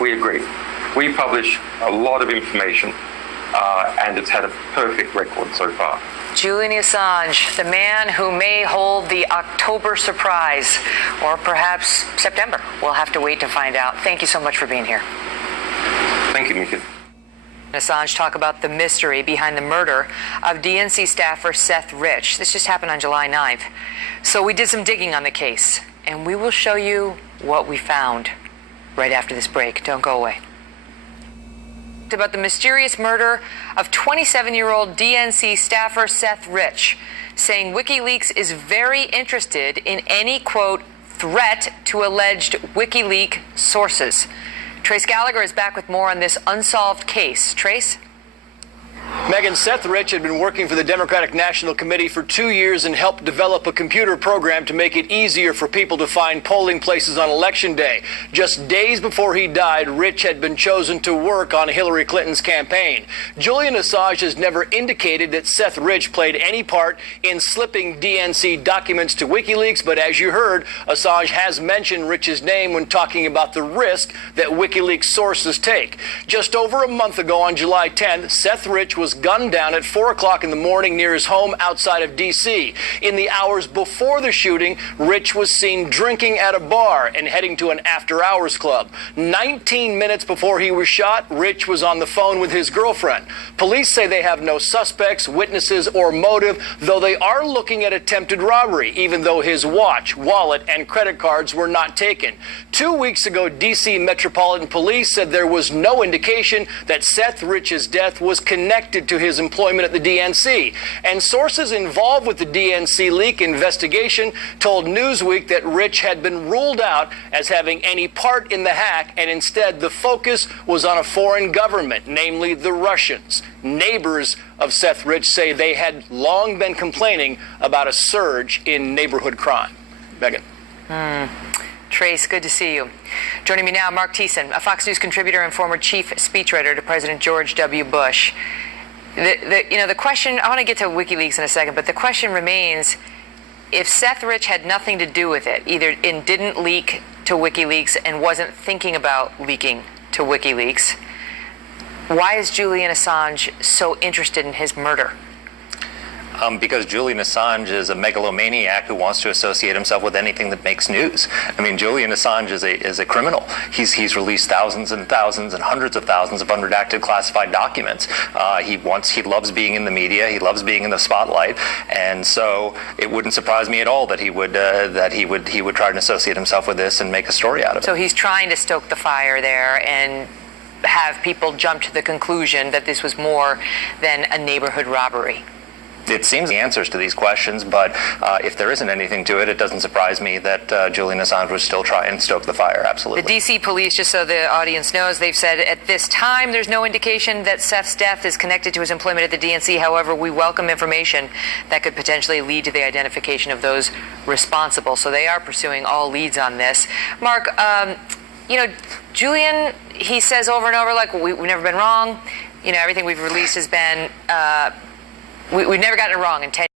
We agree. We publish a lot of information, and it's had a perfect record so far. Julian Assange, the man who may hold the October surprise, or perhaps September. We'll have to wait to find out. Thank you so much for being here. Thank you, Mika. Assange talk about the mystery behind the murder of DNC staffer Seth Rich. This just happened on July 9th. So we did some digging on the case, and we will show you what we found right after this break. Don't go away. About the mysterious murder of 27-year-old DNC staffer Seth Rich, saying WikiLeaks is very interested in any, quote, threat to alleged WikiLeaks sources. Trace Gallagher is back with more on this unsolved case. Trace? Megan, Seth Rich had been working for the Democratic National Committee for 2 years and helped develop a computer program to make it easier for people to find polling places on Election Day. Just days before he died, Rich had been chosen to work on Hillary Clinton's campaign. Julian Assange has never indicated that Seth Rich played any part in slipping DNC documents to WikiLeaks, but as you heard, Assange has mentioned Rich's name when talking about the risk that WikiLeaks sources take. Just over a month ago on July 10th, Seth Rich was gunned down at 4 o'clock in the morning near his home outside of D.C. In the hours before the shooting, Rich was seen drinking at a bar and heading to an after-hours club. 19 minutes before he was shot, Rich was on the phone with his girlfriend. Police say they have no suspects, witnesses, or motive, though they are looking at attempted robbery, even though his watch, wallet, and credit cards were not taken. 2 weeks ago, D.C. Metropolitan Police said there was no indication that Seth Rich's death was connected to his employment at the DNC. And sources involved with the DNC leak investigation told Newsweek that Rich had been ruled out as having any part in the hack, and instead the focus was on a foreign government, namely the Russians. Neighbors of Seth Rich say they had long been complaining about a surge in neighborhood crime. Megan. Trace, good to see you. Joining me now, Mark Thiessen, a Fox News contributor and former chief speechwriter to President George W. Bush. The question, I want to get to WikiLeaks in a second, but the question remains, if Seth Rich had nothing to do with it, either didn't leak to WikiLeaks and wasn't thinking about leaking to WikiLeaks, why is Julian Assange so interested in his murder? Because Julian Assange is a megalomaniac who wants to associate himself with anything that makes news. I mean, Julian Assange is a criminal. He's released thousands and thousands and hundreds of thousands of unredacted classified documents. He loves being in the media. He loves being in the spotlight, and so it wouldn't surprise me at all that he would try to associate himself with this and make a story out of it. So he's trying to stoke the fire there and have people jump to the conclusion that this was more than a neighborhood robbery. It seems the answers to these questions, but if there isn't anything to it, it doesn't surprise me that Julian Assange would still try and stoke the fire, absolutely. The D.C. police, just so the audience knows, they've said at this time there's no indication that Seth's death is connected to his employment at the DNC. However, we welcome information that could potentially lead to the identification of those responsible. So they are pursuing all leads on this. Mark, Julian, he says over and over, like, we've never been wrong. Everything we've released has been... We've never gotten it wrong in 10